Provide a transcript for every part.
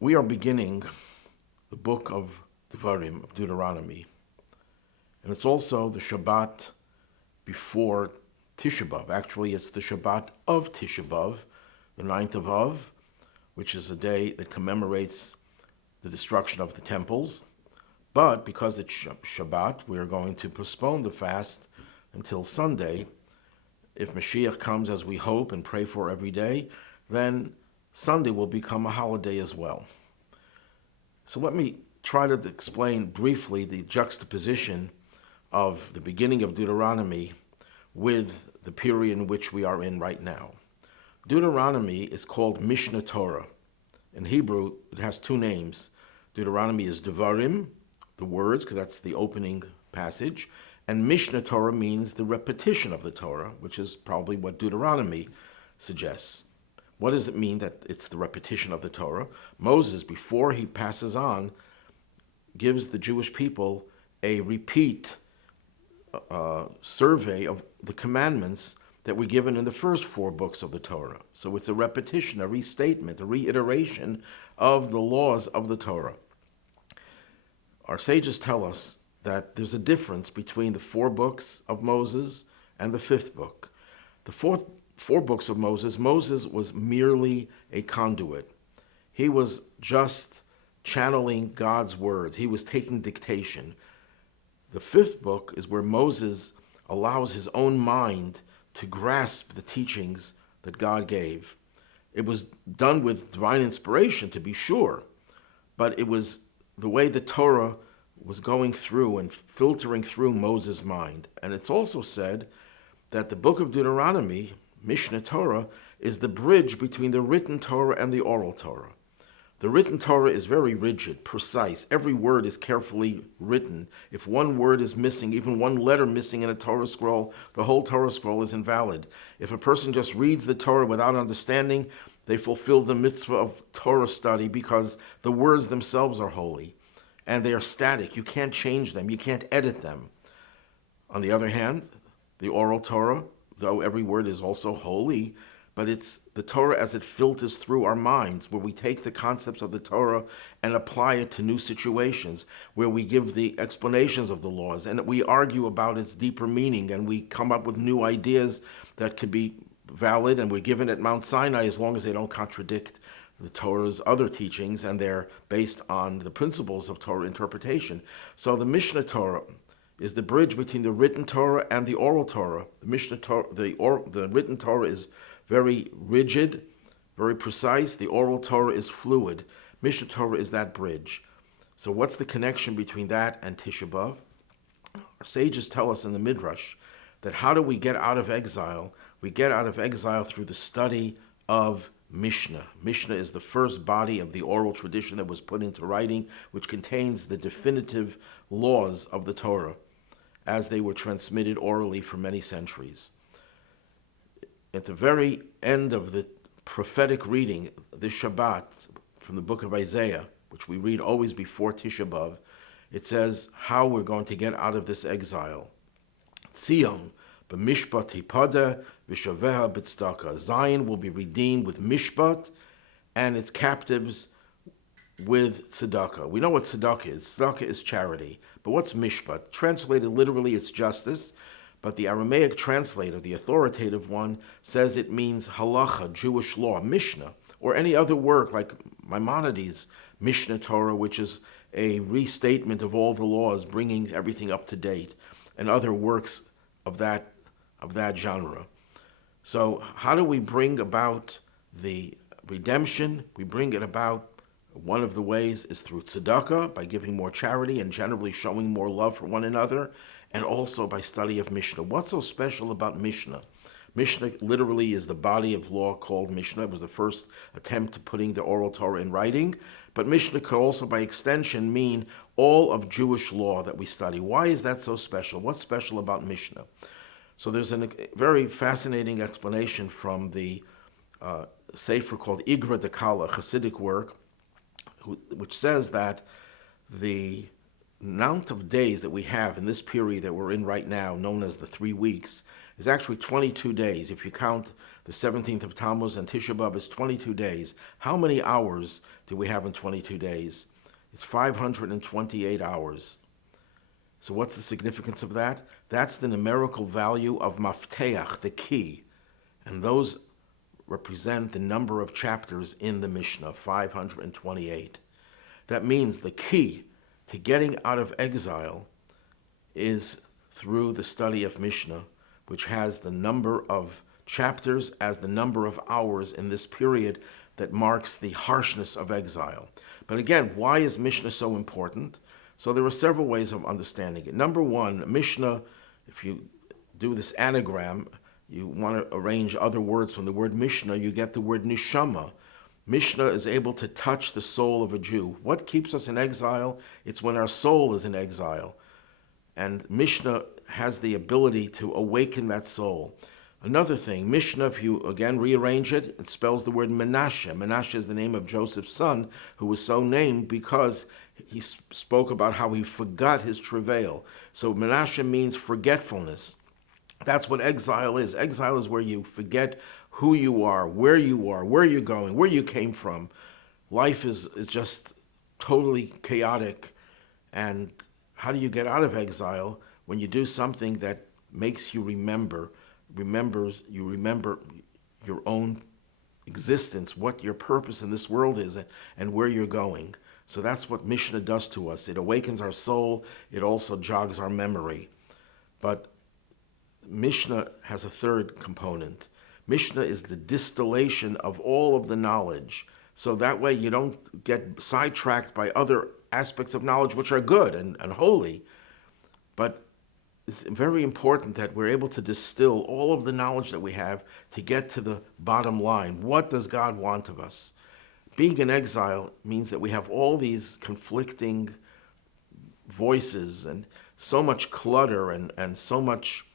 We are beginning the book of Devarim, of Deuteronomy, and it's also the Shabbat before Tisha B'Av. Actually, it's the Shabbat of Tisha B'Av, the 9th of Av, which is a day that commemorates the destruction of the temples. But because it's Shabbat, we are going to postpone the fast until Sunday. If Mashiach comes as we hope and pray for every day, then Sunday will become a holiday as well. So let me try to explain briefly the juxtaposition of the beginning of Deuteronomy with the period in which we are in right now. Deuteronomy is called Mishnah Torah. In Hebrew, it has two names. Deuteronomy is Devarim, the words, because that's the opening passage, and Mishnah Torah means the repetition of the Torah, which is probably what Deuteronomy suggests. What does it mean that it's the repetition of the Torah? Moses, before he passes on, gives the Jewish people a repeat survey of the commandments that were given in the first four books of the Torah. So it's a repetition, a restatement, a reiteration of the laws of the Torah. Our sages tell us that there's a difference between the four books of Moses and the fifth book. The four books of Moses was merely a conduit. He was just channeling God's words. He was taking dictation. The fifth book is where Moses allows his own mind to grasp the teachings that God gave. It was done with divine inspiration, to be sure, but it was the way the Torah was going through and filtering through Moses' mind. And it's also said that the book of Deuteronomy, Mishnah Torah, is the bridge between the written Torah and the oral Torah. The written Torah is very rigid, precise. Every word is carefully written. If one word is missing, even one letter missing in a Torah scroll, the whole Torah scroll is invalid. If a person just reads the Torah without understanding, they fulfill the mitzvah of Torah study because the words themselves are holy and they are static. You can't change them. You can't edit them. On the other hand, the oral Torah, though every word is also holy, but it's the Torah as it filters through our minds, where we take the concepts of the Torah and apply it to new situations, where we give the explanations of the laws and we argue about its deeper meaning and we come up with new ideas that could be valid and we're given at Mount Sinai as long as they don't contradict the Torah's other teachings and they're based on the principles of Torah interpretation. So the Mishnah Torah is the bridge between the written Torah and the oral Torah. The Mishnah Torah, the written Torah is very rigid, very precise. The oral Torah is fluid. Mishnah Torah is that bridge. So what's the connection between that and Tisha B'Av? Our sages tell us in the Midrash that how do we get out of exile? We get out of exile through the study of Mishnah. Mishnah is the first body of the oral tradition that was put into writing, which contains the definitive laws of the Torah as they were transmitted orally for many centuries. At the very end of the prophetic reading, this Shabbat, from the book of Isaiah, which we read always before Tisha B'Av, it says how we're going to get out of this exile. Zion, b'mishpat hipada, v'shaveha b'tzedakah. Zion will be redeemed with mishpat, and its captives with tzedakah. We know what tzedakah is. Tzedakah is charity. But what's mishpat? Translated literally, it's justice. But the Aramaic translator, the authoritative one, says it means halacha, Jewish law, Mishnah, or any other work like Maimonides' Mishnah Torah, which is a restatement of all the laws, bringing everything up to date, and other works of that genre. So how do we bring about the redemption? We bring it about, one of the ways is through tzedakah, by giving more charity and generally showing more love for one another, and also by study of Mishnah. What's so special about Mishnah? Mishnah literally is the body of law called Mishnah. It was the first attempt to putting the oral Torah in writing, but Mishnah could also by extension mean all of Jewish law that we study. Why is that so special? What's special about Mishnah? So there's a very fascinating explanation from the sefer called Igra Dekala, a Hasidic work, which says that the amount of days that we have in this period that we're in right now, known as the 3 weeks, is actually 22 days. If you count the 17th of Tammuz and Tisha B'Av, it's 22 days. How many hours do we have in 22 days? It's 528 hours. So what's the significance of that? That's the numerical value of mafteach, the key. And those represent the number of chapters in the Mishnah, 528. That means the key to getting out of exile is through the study of Mishnah, which has the number of chapters as the number of hours in this period that marks the harshness of exile. But again, why is Mishnah so important? So there are several ways of understanding it. Number one, Mishnah, if you do this anagram, you want to arrange other words from the word Mishnah, you get the word neshama. Mishnah is able to touch the soul of a Jew. What keeps us in exile? It's when our soul is in exile. And Mishnah has the ability to awaken that soul. Another thing, Mishnah, if you again rearrange it, it spells the word Menashe. Menashe is the name of Joseph's son, who was so named because he spoke about how he forgot his travail. So Menashe means forgetfulness. That's what exile is. Exile is where you forget who you are, where you're going, where you came from. Life is just totally chaotic. And how do you get out of exile? When you do something that makes you remember your own existence, what your purpose in this world is, and where you're going. So that's what Mishnah does to us. It awakens our soul. It also jogs our memory. But Mishnah has a third component. Mishnah is the distillation of all of the knowledge. So that way you don't get sidetracked by other aspects of knowledge which are good and holy. But it's very important that we're able to distill all of the knowledge that we have to get to the bottom line. What does God want of us? Being in exile means that we have all these conflicting voices and so much clutter and so much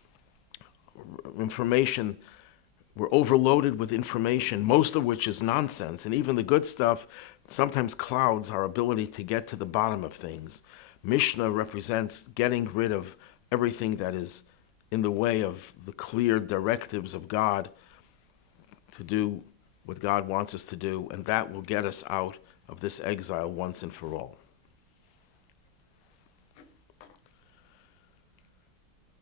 information. We're overloaded with information, most of which is nonsense. And even the good stuff sometimes clouds our ability to get to the bottom of things. Mishnah represents getting rid of everything that is in the way of the clear directives of God to do what God wants us to do, and that will get us out of this exile once and for all.